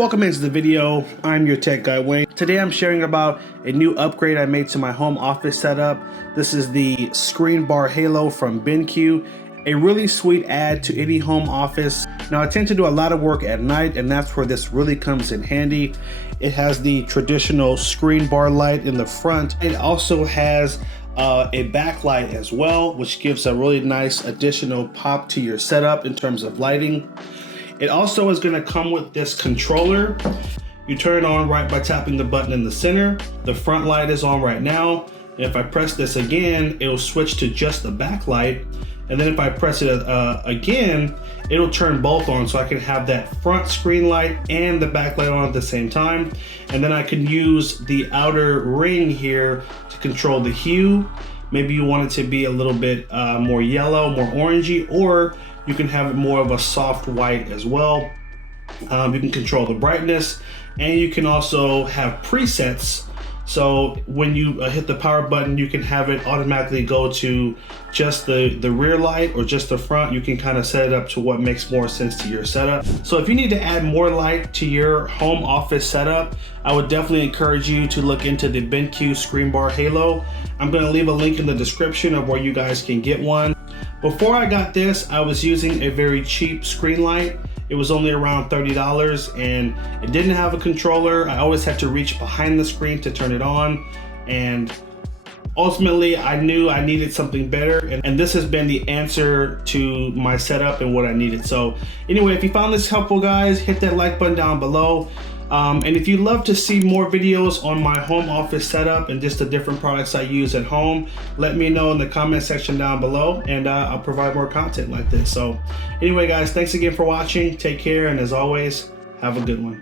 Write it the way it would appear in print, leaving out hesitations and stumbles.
Welcome into the video. I'm your tech guy Wayne. Today I'm sharing about a new upgrade I made to my home office setup. This is the Screenbar Halo from Benq. A really sweet add to any home office. Now I tend to do a lot of work at night, and that's where this really comes in handy. It has the traditional screen bar light in the front. It also has a backlight as well, which gives a really nice additional pop to your setup in terms of lighting. It also is going to come with this controller. You turn it on right by tapping the button in the center. The front light is on right now. And if I press this again, it'll switch to just the backlight. And then if I press it again, it'll turn both on, so I can have that front screen light and the backlight on at the same time. And then I can use the outer ring here to control the hue. Maybe you want it to be a little bit more yellow, more orangey, or you can have it more of a soft white as well. You can control the brightness, and you can also have presets. So when you hit the power button, you can have it automatically go to just the rear light or just the front. You can kind of set it up to what makes more sense to your setup. So if you need to add more light to your home office setup, I would definitely encourage you to look into the Benq Screenbar Halo. I'm going to leave a link in the description of where you guys can get one. Before I got this, I was using a very cheap screen light. It was only around $30 and it didn't have a controller. I always had to reach behind the screen to turn it on, and ultimately I knew I needed something better, and this has been the answer to my setup and what I needed. So anyway, if you found this helpful, guys, hit that like button down below. And if you'd love to see more videos on my home office setup and just the different products I use at home, let me know in the comment section down below, and I'll provide more content like this. So anyway, guys, thanks again for watching. Take care, and as always, have a good one.